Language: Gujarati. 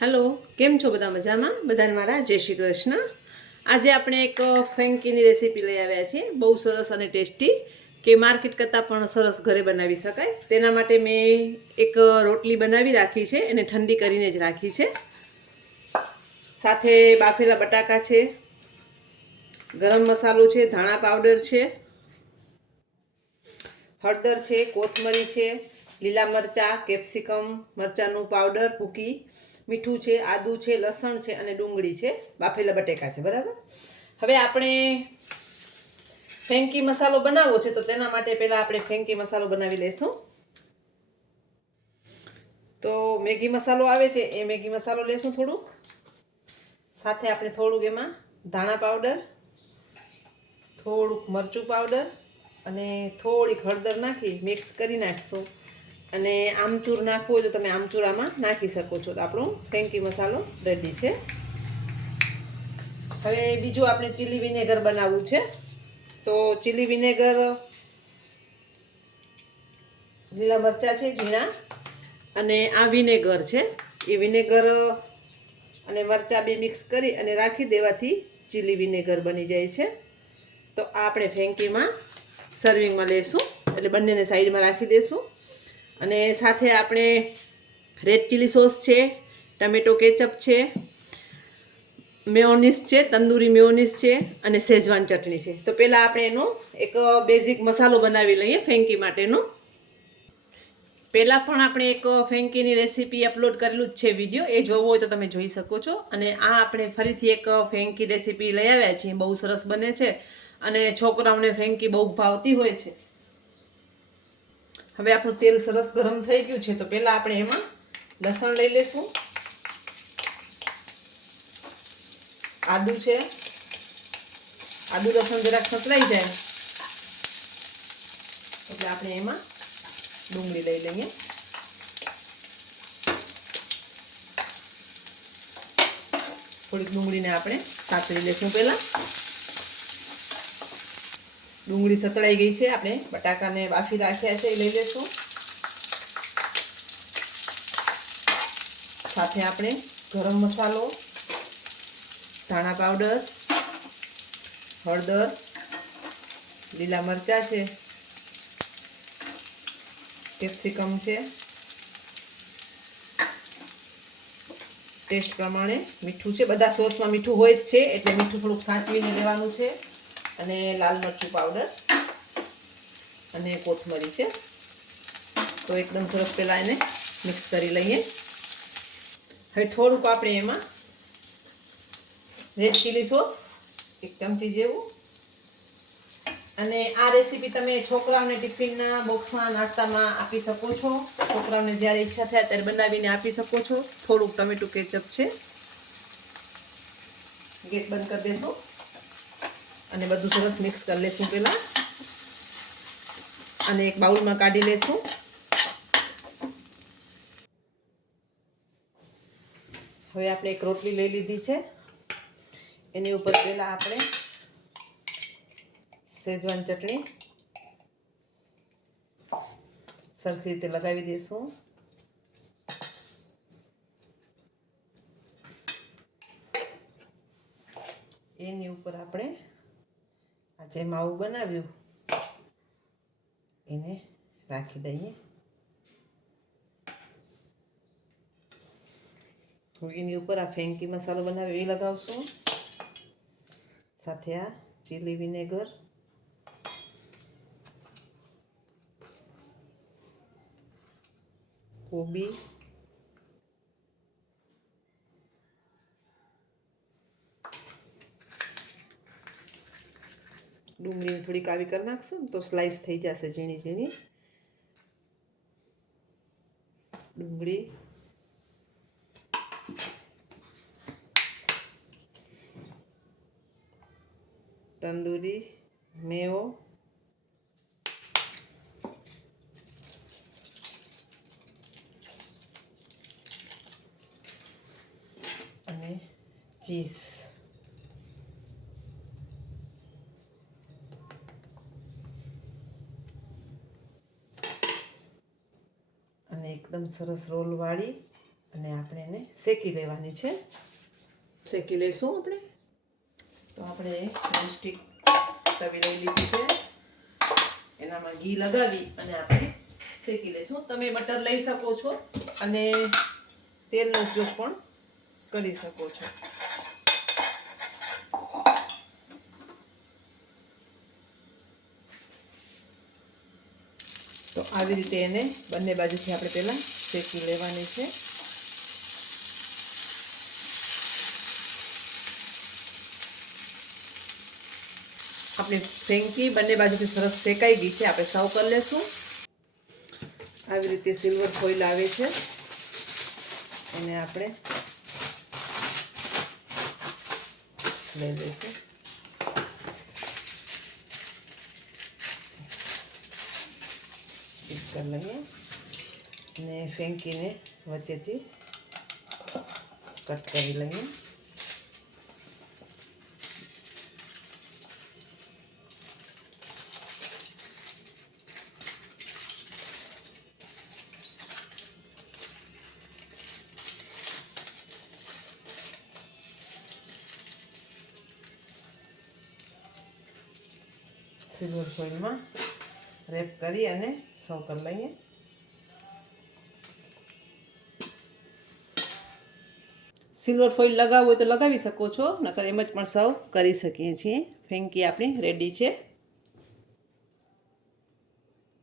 હેલો, કેમ છો? બધા મજામાં? બધાને મારા જય શ્રી કૃષ્ણ. આજે આપણે એક ફેંકીની રેસીપી લઈ આવ્યા છીએ, બહુ સરસ અને ટેસ્ટી, કે માર્કેટ કરતાં પણ સરસ ઘરે બનાવી શકાય. તેના માટે મેં એક રોટલી બનાવી રાખી છે, એને ઠંડી કરીને જ રાખી છે. સાથે બાફેલા બટાકા છે, ગરમ મસાલો છે, ધાણા પાવડર છે, હળદર છે, કોથમરી છે, લીલા મરચાં, કેપ્સિકમ, મરચાંનું પાવડર, ભૂકી, મીઠું છે, આદું છે, લસણ છે અને ડુંગળી છે, બાફેલા બટેકા છે. બરાબર. હવે આપણે ફેંકી મસાલો બનાવવો છે, તો તેના માટે પહેલાં આપણે ફેંકી મસાલો બનાવી લઈશું. તો મેગી મસાલો આવે છે, એ મેગી મસાલો લેશું થોડુંક. સાથે આપણે થોડુંક એમાં ધાણા પાવડર, થોડુંક મરચું પાવડર અને થોડીક હળદર નાખી મિક્સ કરી નાખશું. અને આમચૂર નાખવું હોય તો તમે આમચૂર આમાં નાખી શકો છો. તો આપણો ફેંકી મસાલો રેડી છે. હવે બીજું આપણે ચીલી વિનેગર બનાવવું છે. તો ચીલી વિનેગર, લીલા મરચાં છે ઝીણા, અને આ વિનેગર છે. એ વિનેગર અને મરચાં બે મિક્સ કરી અને રાખી દેવાથી ચીલી વિનેગર બની જાય છે. તો આ આપણે ફેંકીમાં સર્વિંગમાં લેશું, એટલે બંનેને સાઈડમાં રાખી દઈશું. અને સાથે આપણે રેડ ચીલી સોસ છે, ટમેટો કેચઅપ છે, મેયોનીઝ છે, તંદૂરી મેયોનીઝ છે અને શેઝવાન ચટણી છે. તો પહેલાં આપણે એનો એક બેઝિક મસાલો બનાવી લઈએ ફેંકી માટેનો. પહેલાં પણ આપણે એક ફેંકીની રેસીપી અપલોડ કરેલું જ છે વિડીયો, એ જોવો હોય તો તમે જોઈ શકો છો. અને આ આપણે ફરીથી એક ફેંકી રેસીપી લઈ આવ્યા છીએ, બહુ સરસ બને છે અને છોકરાઓને ફેંકી બહુ ભાવતી હોય છે. હવે આપણું તેલ સરસ ગરમ થઈ ગયું છે, તો પહેલાં આપણે એમાં લસણ લઈ લઈશું, આદું છે, આદુ લસણ જરાક સતરાઈ જાય એટલે આપણે એમાં ડુંગળી લઈ લઈએ. થોડીક ડુંગળીને આપણે સાતરી લઈશું પહેલાં. ડુંગળી સતળાઈ ગઈ છે, આપણે બટાકાને બાફી રાખ્યા છે એ લઈ લઈશું. સાથે આપણે ગરમ મસાલો, ધાણા પાવડર, હળદર, લીલા મરચાં છે, કેપ્સિકમ છે, ટેસ્ટ પ્રમાણે મીઠું છે. બધા સોસમાં મીઠું હોય જ છે, એટલે મીઠું થોડુંક સાચવીને લેવાનું છે. અને લાલ મરચું પાવડર અને કોથમરી છે. તો એકદમ સરસ પહેલાં એને મિક્સ કરી લઈએ. હવે થોડુંક આપણે એમાં રેડ ચીલી સોસ 1 ચમચી જેવું. અને આ રેસીપી તમે છોકરાઓને ટિફિનના બોક્સમાં નાસ્તામાં આપી શકો છો. છોકરાઓને જ્યારે ઈચ્છા થાય ત્યારે બનાવીને આપી શકો છો. થોડુંક ટમેટું કેચઅપ છે. ગેસ બંધ કરી દેશું અને બધું સરસ મિક્સ કરી લેશું પહેલાં. અને એક બાઉલમાં કાઢી લેશું. હવે આપણે એક રોટલી લઈ લીધી છે, એની ઉપર પહેલાં આપણે શેઝવાન ચટણી સરખી રીતે લગાવી દઈશું. એની ઉપર આપણે આ જે માવું બનાવ્યું એને રાખી દઈએ. એની ઉપર આ ફેંકી મસાલો બનાવ્યો એ લગાવશું. સાથે આ ચીલી વિનેગર, કોબી, ડુંગળી થોડીક આવી કરી નાખશું તો સ્લાઈસ થઈ જશે ઝીણી ઝીણી. ડુંગળી, તંદૂરી મેવો, અને ચીઝ. અને એકદમ સરસ રોલ વાળી અને અને આપણે એને શેકી લેવાની છે. શેકી લઈશું આપણે. તો આપણે નોનસ્ટિક તવી લઈ લીધી છે, એનામાં ઘી લગાવી અને આપણે શેકી લઈશું. તમે બટર લઈ શકો છો અને તેલનો ઉપયોગ પણ કરી શકો છો. તો આવી રીતે એને બંને બાજુથી આપણે પહેલાં શેકી લેવાની છે. આપણે ફેંકી બંને બાજુથી સરસ શેકાઈ ગઈ છે. આપણે સર્વ કરી લેશું. આવી રીતે સિલ્વર ફોઇલ આવે છે, એને આપણે લઈ લઈશું. પીસ કરી લઈએ અને ફેંકીને વચ્ચેથી કટ કરી લઈએ. સિલ્વર ફોઇલમાં રેપ કરી અને સર્વ કરી લઈએ. સિલ્વર ફોઇલ લગાવવું હોય તો લગાવી શકો છો, નકર એમ જ પણ સર્વ કરી શકીએ છીએ. ફેંકી આપણી રેડી છે.